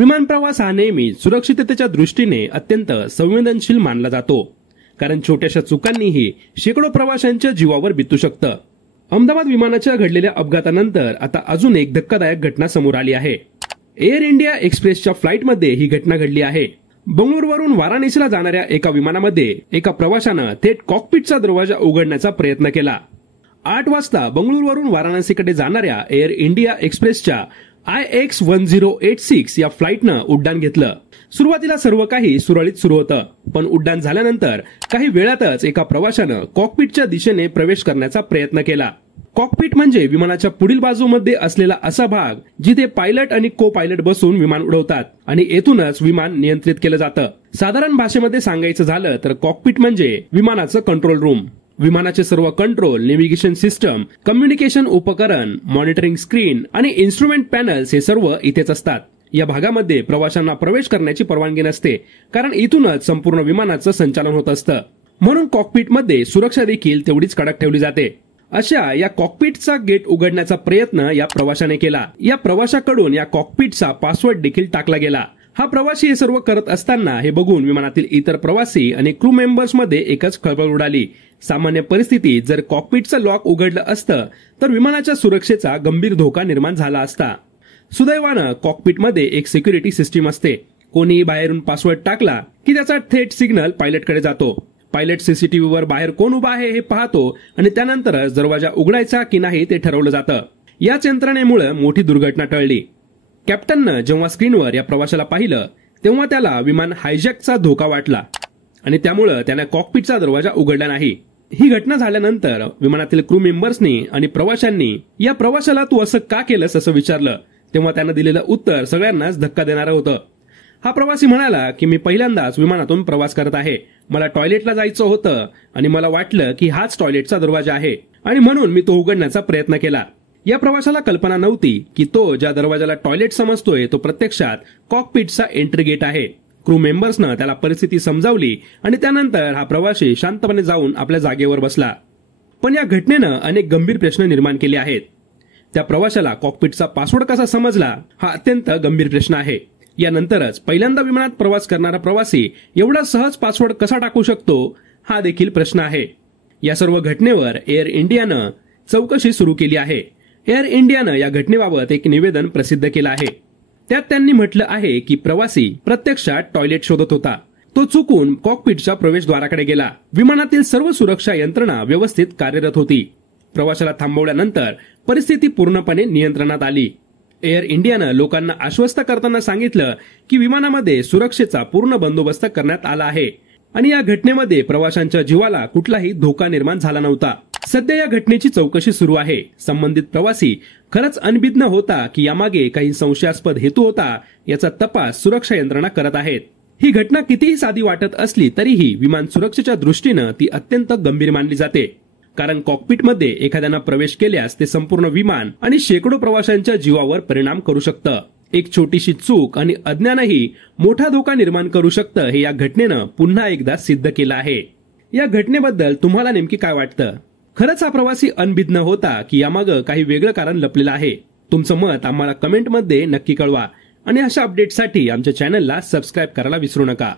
विमान प्रवास हा नेहमी सुरक्षिततेच्या दृष्टीने अत्यंत संवेदनशील मानला जातो, कारण छोट्याशा चुकांनीही शेकडो प्रवाशांच्या जीवावर बितू शकतं. अहमदाबाद विमानाच्या घडलेल्या अपघातानंतर आता अजून एक धक्कादायक घटना समोर आली आहे. एअर इंडिया एक्सप्रेसच्या फ्लाईटमध्ये ही घटना घडली आहे. बंगळुरूवरून वाराणसीला जाणाऱ्या एका विमानामध्ये एका प्रवाशानं थेट कॉकपिटचा दरवाजा उघडण्याचा प्रयत्न केला. 8 वाजता बंगळुरूवरून वाराणसीकडे जाणाऱ्या एअर इंडिया एक्सप्रेसच्या IX1086 या फ्लाईटनं उड्डाण घेतलं. सुरुवातीला सर्व काही सुरळीत सुरू होतं, पण उड्डाण झाल्यानंतर काही वेळातच एका प्रवाशानं कॉकपिटच्या दिशेने प्रवेश करण्याचा प्रयत्न केला. कॉकपिट म्हणजे विमानाच्या पुढील बाजूमध्ये असलेला असा भाग जिथे पायलट आणि को पायलट बसून विमान उडवतात आणि येथूनच विमान नियंत्रित केलं जातं. साधारण भाषेमध्ये सांगायचं झालं तर कॉकपिट म्हणजे विमानाचं कंट्रोल रूम. विमानाचे सर्व कंट्रोल, नेव्हिगेशन सिस्टम, कम्युनिकेशन उपकरण, मॉनिटरिंग स्क्रीन आणि इन्स्ट्रुमेंट पॅनल्स हे सर्व इथेच असतात. या भागामध्ये प्रवाशांना प्रवेश करण्याची परवानगी नसते, कारण इथूनच संपूर्ण विमानाचं संचालन होत असतं. म्हणून कॉकपिटमध्ये सुरक्षा देखील तेवढीच कडक ठेवली जाते. अशा या कॉकपिटचा गेट उघडण्याचा प्रयत्न या प्रवाशाने केला. या प्रवाशाकडून या कॉकपिटचा पासवर्ड देखील टाकला गेला. हा प्रवासी हे सर्व करत असताना हे बघून विमानातील इतर प्रवासी आणि क्रू मेंबर्स मध्ये एकच खळबळ उडाली. सामान्य परिस्थितीत जर कॉकपिटचं लॉक उघडलं असतं तर विमानाच्या सुरक्षेचा गंभीर धोका निर्माण झाला असता. सुदैवानं कॉकपिटमध्ये एक सिक्युरिटी सिस्टीम असते. कोणीही बाहेरून पासवर्ड टाकला की त्याचा थेट सिग्नल पायलटकडे जातो. पायलट सीसीटीव्हीवर बाहेर कोण उभा आहे हे पाहतो आणि त्यानंतरच दरवाजा उघडायचा की नाही ते ठरवलं जातं. याच यंत्रणेमुळे मोठी दुर्घटना टळली. कॅप्टननं जेव्हा स्क्रीनवर या प्रवाशाला पाहिलं तेव्हा त्याला विमान हायजॅकचा धोका वाटला आणि त्यामुळे त्याने कॉकपिटचा दरवाजा उघडला नाही. ही घटना झाल्यानंतर विमानातील क्रू मेंबर्सनी आणि प्रवाशांनी या प्रवाशाला तू असं का केलंस असं विचारलं, तेव्हा त्यानं दिलेलं उत्तर सगळ्यांनाच धक्का देणारं होतं. हा प्रवासी म्हणाला की मी पहिल्यांदाच विमानातून प्रवास करत आहे. मला टॉयलेटला जायचं होतं आणि मला वाटलं की हाच टॉयलेटचा दरवाजा आहे आणि म्हणून मी तो उघडण्याचा प्रयत्न केला. या प्रवाशाला कल्पना नव्हती की तो ज्या दरवाजाला टॉयलेट समजतोय तो प्रत्यक्षात कॉकपिटचा एंट्री गेट आहे. क्रू मेंबर्सनं त्याला परिस्थिती समजावली आणि त्यानंतर हा प्रवासी शांतपणे जाऊन आपल्या जागेवर बसला. पण या घटनेनं अनेक गंभीर प्रश्न निर्माण केले आहेत. त्या प्रवाशाला कॉकपिटचा पासवर्ड कसा समजला हा अत्यंत गंभीर प्रश्न आहे. यानंतरच पहिल्यांदा विमानात प्रवास करणारा प्रवासी एवढा सहज पासवर्ड कसा टाकू शकतो हा देखील प्रश्न आहे. या सर्व घटनेवर एअर इंडियानं चौकशी सुरू केली आहे. एअर इंडियानं या घटनेबाबत एक निवेदन प्रसिद्ध केलं आहे. त्यात त्यांनी म्हटलं आहे की प्रवासी प्रत्यक्षात टॉयलेट शोधत होता. तो चुकून कॉकपिटच्या प्रवेशद्वाराकडे गेला. विमानातील सर्व सुरक्षा यंत्रणा व्यवस्थित कार्यरत होती. प्रवाशाला थांबवल्यानंतर परिस्थिती पूर्णपणे नियंत्रणात आली. एअर इंडियानं लोकांना आश्वस्त करताना सांगितलं की विमानामध्ये सुरक्षेचा पूर्ण बंदोबस्त करण्यात आला आहे आणि या घटनेमध्ये प्रवाशांच्या जीवाला कुठलाही धोका निर्माण झाला नव्हता. सध्या या घटनेची चौकशी सुरू आहे. संबंधित प्रवासी खरंच अनभिज्ञ होता की यामागे काही संशयास्पद हेतू होता याचा तपास सुरक्षा यंत्रणा करत आहेत. ही घटना कितीही साधी वाटत असली तरीही विमान सुरक्षेच्या दृष्टीनं ती अत्यंत गंभीर मानली जाते, कारण कॉकपिटमध्ये एखाद्यानं प्रवेश केल्यास ते संपूर्ण विमान आणि शेकडो प्रवाशांच्या जीवावर परिणाम करू शकतं. एक छोटीशी चूक आणि अज्ञानही मोठा धोका निर्माण करू शकतं हे या घटनेनं पुन्हा एकदा सिद्ध केलं आहे. या घटनेबद्दल तुम्हाला नेमकी काय वाटतं? खरंच हा प्रवासी अनभिज्ञ होता की यामागं काही वेगळं कारण लपलेलं आहे? तुमचं मत आम्हाला कमेंटमध्ये नक्की कळवा आणि अशा अपडेटसाठी आमच्या चॅनलला सबस्क्राईब करायला विसरू नका.